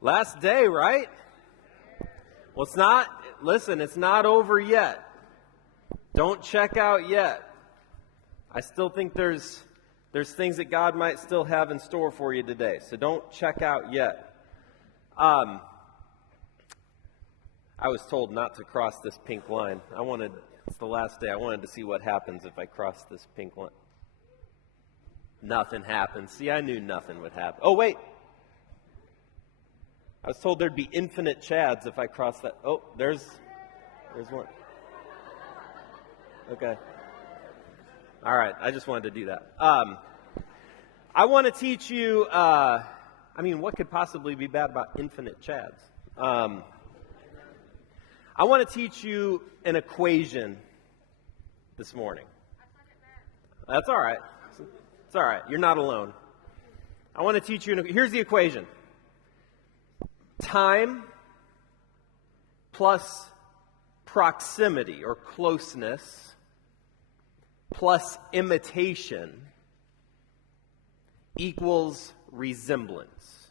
Last day, right? Well, it's not over yet. Don't check out yet. I still think there's things that God might still have in store for you today. So don't check out yet. I was told not to cross this pink line. It's the last day. I wanted to see what happens if I cross this pink line. Nothing happens. See, I knew nothing would happen. Oh, wait. I was told there'd be infinite Chads if I crossed that. Oh, there's one. Okay. All right. I just wanted to do that. I want to teach you, what could possibly be bad about infinite Chads? I want to teach you an equation this morning. That's all right. It's all right. You're not alone. I want to teach you, here's the equation. Time plus proximity or closeness plus imitation equals resemblance.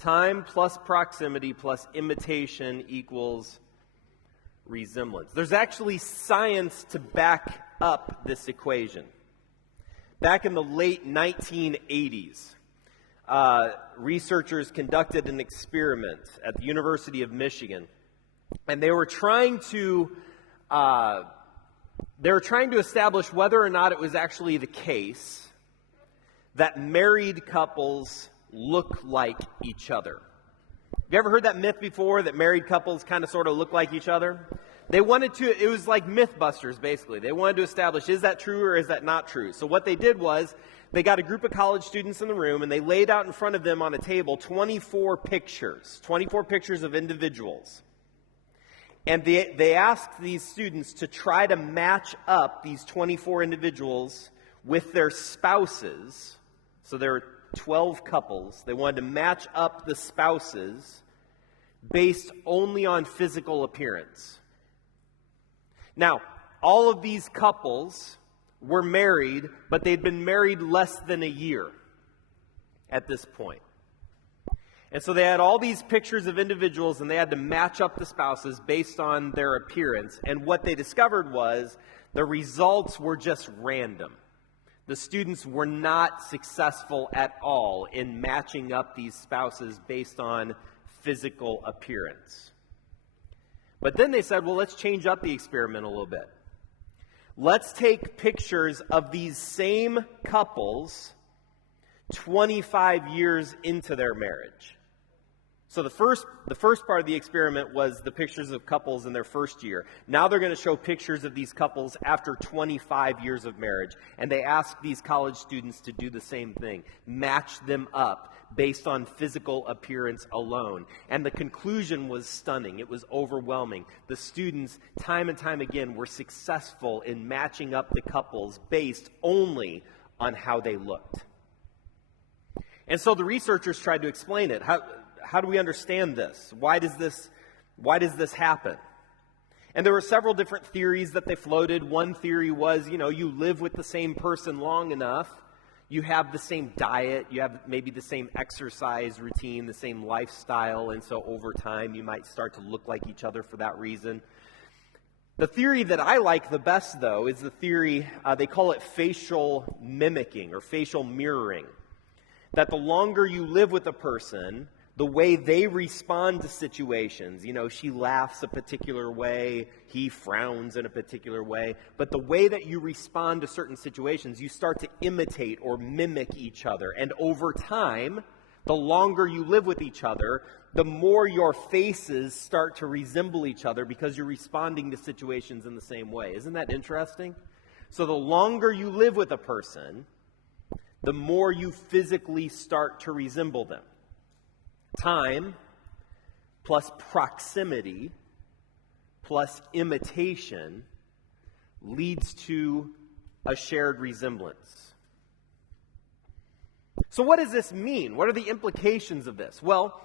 Time plus proximity plus imitation equals resemblance. There's actually science to back up this equation. Back in the late 1980s, researchers conducted an experiment at the University of Michigan, and they were trying to establish whether or not it was actually the case that married couples look like each other. Have you ever heard that myth before, that married couples kind of sort of look like each other? It was like Mythbusters, basically. They wanted to establish, is that true or is that not true? So what they did was, they got a group of college students in the room, and they laid out in front of them on a table 24 pictures of individuals. And they asked these students to try to match up these 24 individuals with their spouses. So there were 12 couples. They wanted to match up the spouses based only on physical appearance. Now, all of these couples were married, but they'd been married less than a year at this point. And so they had all these pictures of individuals, and they had to match up the spouses based on their appearance. And what they discovered was the results were just random. The students were not successful at all in matching up these spouses based on physical appearance. But then they said, well, let's change up the experiment a little bit. Let's take pictures of these same couples 25 years into their marriage. So the first part of the experiment was the pictures of couples in their first year. Now they're going to show pictures of these couples after 25 years of marriage. And they asked these college students to do the same thing. Match them up based on physical appearance alone. And the conclusion was stunning. It was overwhelming. The students, time and time again, were successful in matching up the couples based only on how they looked. And so the researchers tried to explain it. How do we understand this? Why does this happen? And there were several different theories that they floated. One theory was, you live with the same person long enough, you have the same diet, you have maybe the same exercise routine, the same lifestyle, and so over time you might start to look like each other for that reason. The theory that I like the best, though, is the theory, they call it facial mimicking or facial mirroring. That the longer you live with a person, the way they respond to situations, she laughs a particular way, he frowns in a particular way, but the way that you respond to certain situations, you start to imitate or mimic each other. And over time, the longer you live with each other, the more your faces start to resemble each other because you're responding to situations in the same way. Isn't that interesting? So the longer you live with a person, the more you physically start to resemble them. Time plus proximity plus imitation leads to a shared resemblance. So what does this mean? What are the implications of this? Well,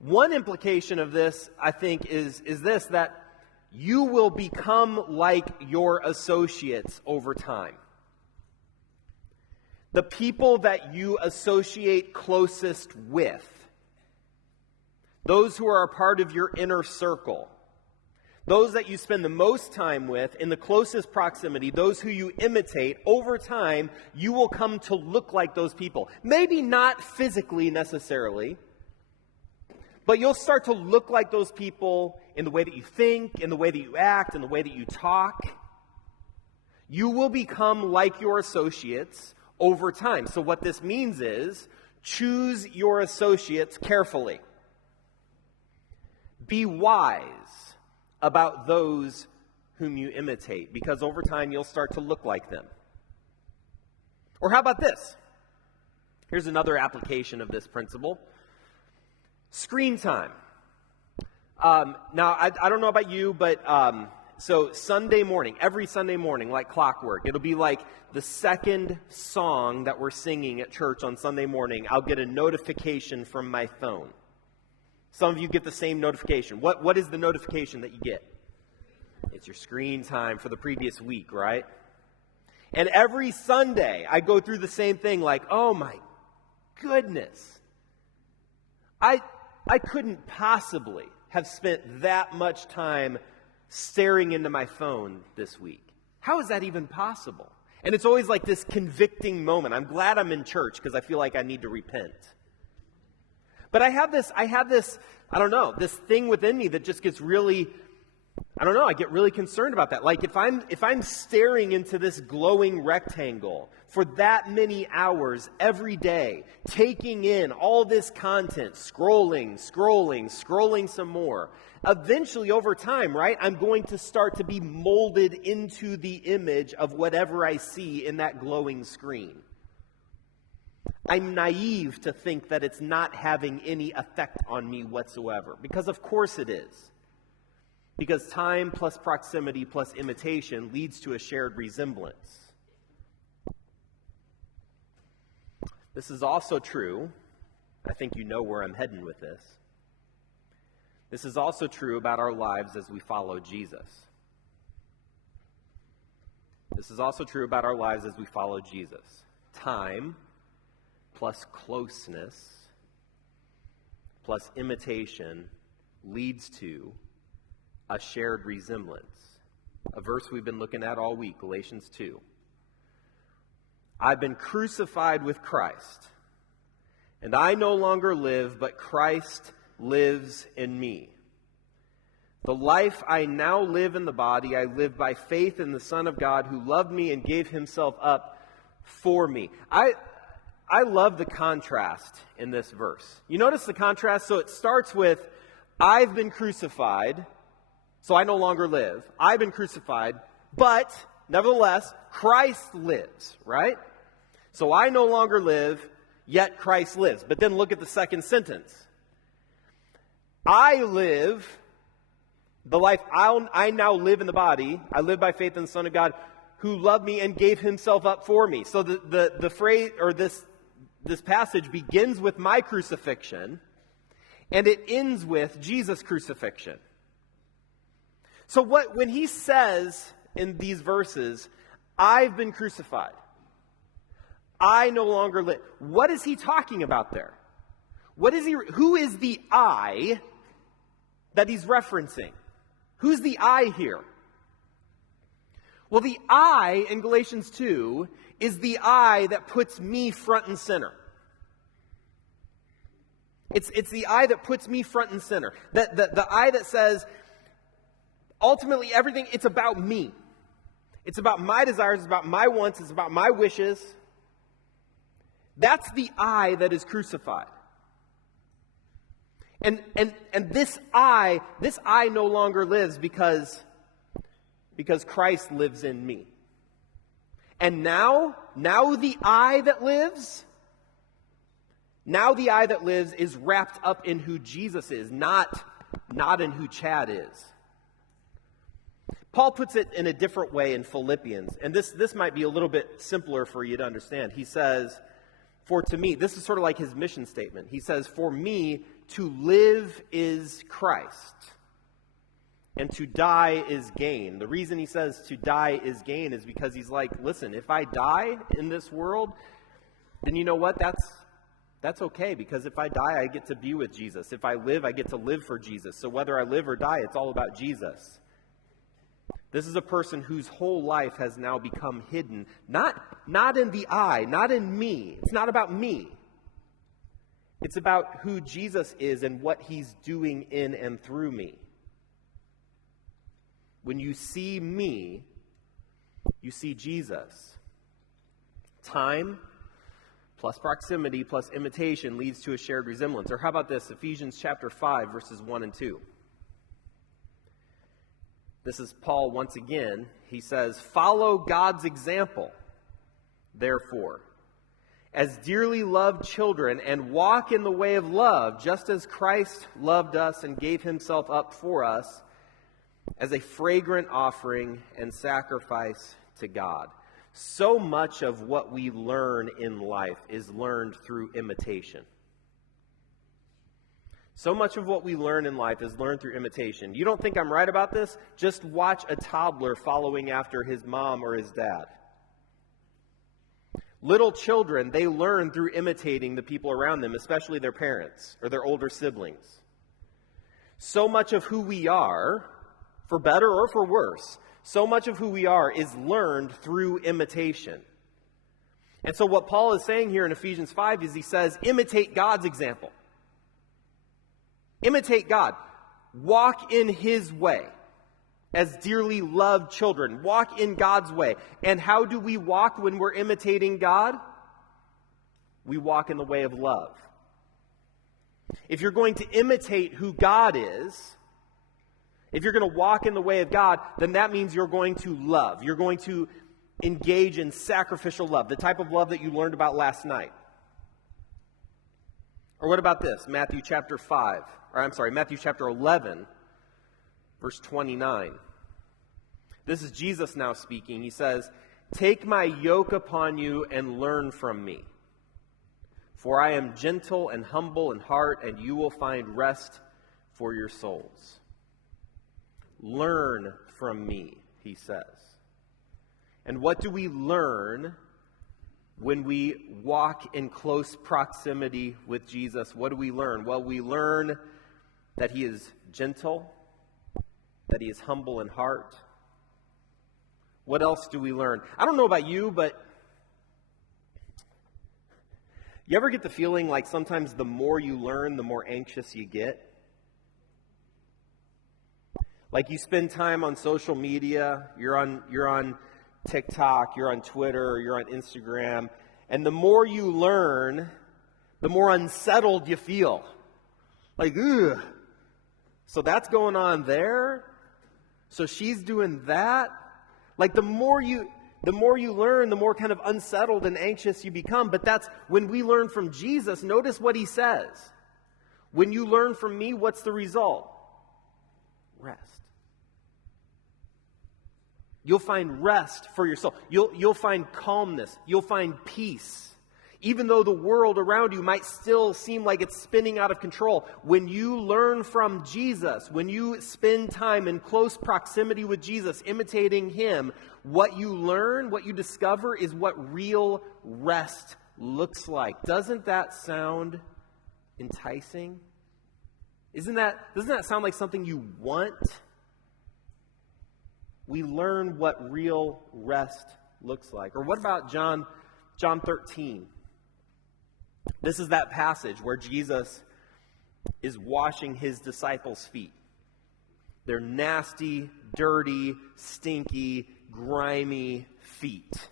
one implication of this, I think, is this, that you will become like your associates over time. the people that you associate closest with, those who are a part of your inner circle, those that you spend the most time with in the closest proximity, those who you imitate, over time, you will come to look like those people. Maybe not physically necessarily, but you'll start to look like those people in the way that you think, in the way that you act, in the way that you talk. You will become like your associates over time. So what this means is, choose your associates carefully. Be wise about those whom you imitate, because over time you'll start to look like them. Or how about this? Here's another application of this principle. Screen time. Now, I don't know about you, but so Sunday morning, every Sunday morning, like clockwork, it'll be like the second song that we're singing at church on Sunday morning, I'll get a notification from my phone. Some of you get the same notification. What is the notification that you get? It's your screen time for the previous week, right? And every Sunday, I go through the same thing like, oh my goodness. I couldn't possibly have spent that much time staring into my phone this week. How is that even possible? And it's always like this convicting moment. I'm glad I'm in church because I feel like I need to repent. But I have this, I don't know, this thing within me that just gets really, I don't know, I get really concerned about that. Like if I'm staring into this glowing rectangle for that many hours every day, taking in all this content, scrolling some more, eventually over time, right, I'm going to start to be molded into the image of whatever I see in that glowing screen. I'm naive to think that it's not having any effect on me whatsoever, because of course it is. Because time plus proximity plus imitation leads to a shared resemblance. This is also true, I think you know where I'm heading with this. This is also true about our lives as we follow Jesus. This is also true about our lives as we follow Jesus. Time plus closeness plus imitation leads to a shared resemblance. A verse we've been looking at all week, Galatians 2. I've been crucified with Christ, and I no longer live, but Christ lives in me. The life I now live in the body, I live by faith in the Son of God who loved me and gave himself up for me. I love the contrast in this verse. You notice the contrast? So it starts with, I've been crucified, so I no longer live. I've been crucified, but nevertheless, Christ lives, right? So I no longer live, yet Christ lives. But then look at the second sentence. I live, the life I now live in the body, I live by faith in the Son of God who loved me and gave himself up for me. So the phrase, or this passage begins with my crucifixion, and it ends with Jesus' crucifixion. So when he says in these verses, I've been crucified, I no longer live, what is he talking about there? Who is the I that he's referencing? Who's the I here? Well, the I in Galatians 2 is the I that puts me front and center. It's the I that puts me front and center. The I that says, ultimately everything, it's about me. It's about my desires, it's about my wants, it's about my wishes. That's the I that is crucified. And this I no longer lives because Christ lives in me. And now the I that lives is wrapped up in who Jesus is, not in who Chad is. Paul puts it in a different way in Philippians, and this might be a little bit simpler for you to understand. He says, for to me, this is sort of like his mission statement. He says, for me, to live is Christ, and to die is gain. The reason he says to die is gain is because he's like, listen, if I die in this world, then you know what? That's okay, because if I die, I get to be with Jesus. If I live, I get to live for Jesus. So whether I live or die, it's all about Jesus. This is a person whose whole life has now become hidden, not in the I, not in me. It's not about me. It's about who Jesus is and what he's doing in and through me. When you see me, you see Jesus. Time plus proximity plus imitation leads to a shared resemblance. Or how about this? Ephesians chapter 5, verses 1 and 2. This is Paul once again. He says, "Follow God's example, therefore, as dearly loved children, and walk in the way of love, just as Christ loved us and gave himself up for us as a fragrant offering and sacrifice to God." So much of what we learn in life is learned through imitation. So much of what we learn in life is learned through imitation. You don't think I'm right about this? Just watch a toddler following after his mom or his dad. Little children, they learn through imitating the people around them, especially their parents or their older siblings. So much of who we are, for better or for worse, so much of who we are is learned through imitation. And so what Paul is saying here in Ephesians 5 is he says, imitate God's example. Imitate God. Walk in his way as dearly loved children. Walk in God's way. And how do we walk when we're imitating God? We walk in the way of love. If you're going to imitate who God is, if you're going to walk in the way of God, then that means you're going to love. You're going to engage in sacrificial love, the type of love that you learned about last night. Or what about this? Matthew chapter 11, verse 29. This is Jesus now speaking. He says, "Take my yoke upon you and learn from me. For I am gentle and humble in heart, and you will find rest for your souls." Learn from me, he says. And what do we learn when we walk in close proximity with Jesus? What do we learn? Well, we learn that he is gentle, that he is humble in heart. What else do we learn? I don't know about you, but you ever get the feeling like sometimes the more you learn, the more anxious you get? Like you spend time on social media, you're on TikTok, you're on Twitter, you're on Instagram, and the more you learn, the more unsettled you feel. Like, ugh. So that's going on there? So she's doing that? Like the more you learn, the more kind of unsettled and anxious you become. But that's when we learn from Jesus. Notice what he says. When you learn from me, what's the result? Rest. You'll find rest for your soul. You'll find calmness. You'll find peace. Even though the world around you might still seem like it's spinning out of control, when you learn from Jesus, when you spend time in close proximity with Jesus, imitating him, what you learn, what you discover is what real rest looks like. Doesn't that sound enticing? Doesn't that sound like something you want? We learn what real rest looks like. Or what about John 13? This is that passage where Jesus is washing his disciples' feet. They're nasty, dirty, stinky, grimy feet.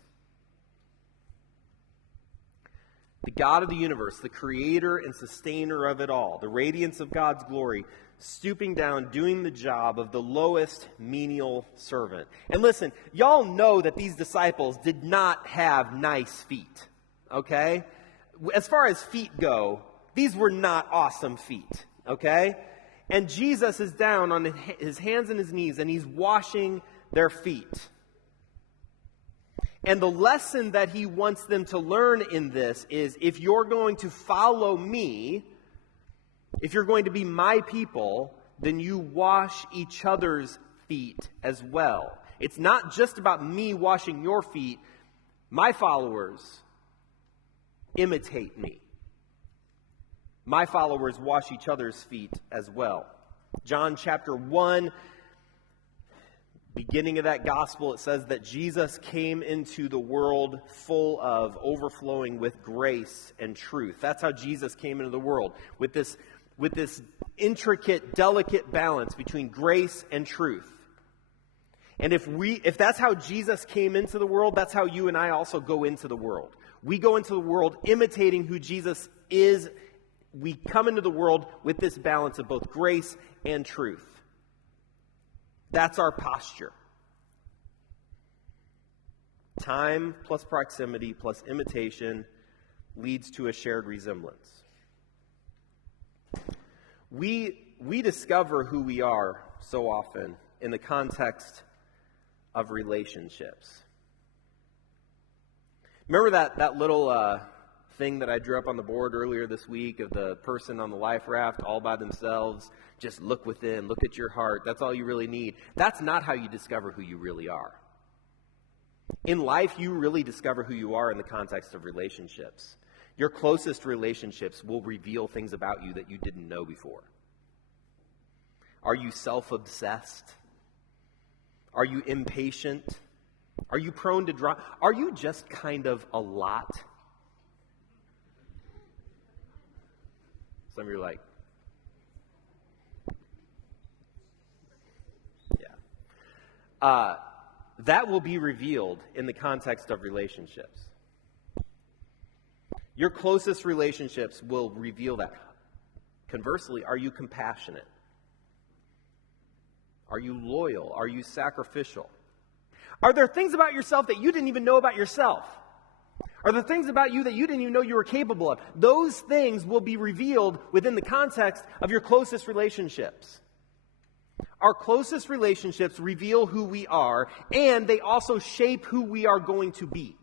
The God of the universe, the creator and sustainer of it all, the radiance of God's glory, stooping down, doing the job of the lowest menial servant. And listen, y'all know that these disciples did not have nice feet, okay? As far as feet go, these were not awesome feet, okay? And Jesus is down on his hands and his knees, and he's washing their feet. And the lesson that he wants them to learn in this is, if you're going to follow me, if you're going to be my people, then you wash each other's feet as well. It's not just about me washing your feet. My followers imitate me. My followers wash each other's feet as well. John chapter 1, beginning of that gospel, it says that Jesus came into the world full of, overflowing with grace and truth. That's how Jesus came into the world, with this intricate, delicate balance between grace and truth. And if that's how Jesus came into the world, that's how you and I also go into the world. We go into the world imitating who Jesus is. We come into the world with this balance of both grace and truth. That's our posture. Time plus proximity plus imitation leads to a shared resemblance. We discover who we are so often in the context of relationships. Remember that little thing that I drew up on the board earlier this week of the person on the life raft all by themselves? Just look within, look at your heart. That's all you really need. That's not how you discover who you really are. In life, you really discover who you are in the context of relationships. Your closest relationships will reveal things about you that you didn't know before. Are you self-obsessed? Are you impatient? Are you prone to drama? Are you just kind of a lot? Some of you are like, yeah. That will be revealed in the context of relationships. Your closest relationships will reveal that. Conversely, are you compassionate? Are you loyal? Are you sacrificial? Are there things about yourself that you didn't even know about yourself? Are there things about you that you didn't even know you were capable of? Those things will be revealed within the context of your closest relationships. Our closest relationships reveal who we are, and they also shape who we are going to be.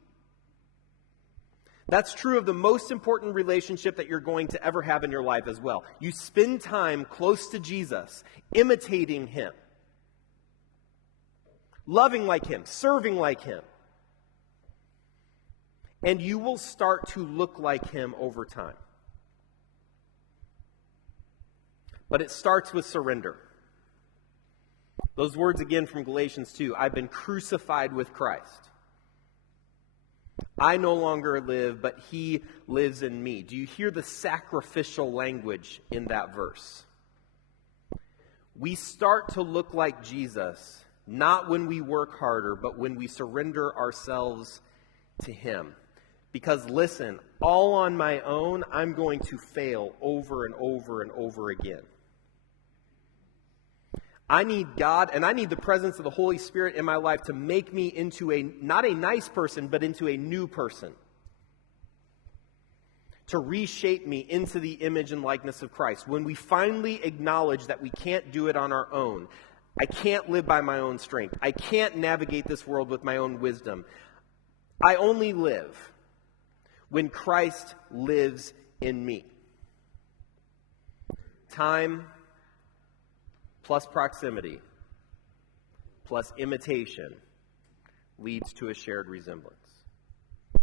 That's true of the most important relationship that you're going to ever have in your life as well. You spend time close to Jesus, imitating him, loving like him, serving like him. And you will start to look like him over time. But it starts with surrender. Those words again from Galatians 2, I've been crucified with Christ. I no longer live, but he lives in me. Do you hear the sacrificial language in that verse? We start to look like Jesus, not when we work harder, but when we surrender ourselves to him. Because listen, all on my own, I'm going to fail over and over and over again. I need God, and I need the presence of the Holy Spirit in my life to make me into not a nice person, but into a new person. To reshape me into the image and likeness of Christ. When we finally acknowledge that we can't do it on our own, I can't live by my own strength. I can't navigate this world with my own wisdom. I only live when Christ lives in me. Time plus proximity plus imitation leads to a shared resemblance.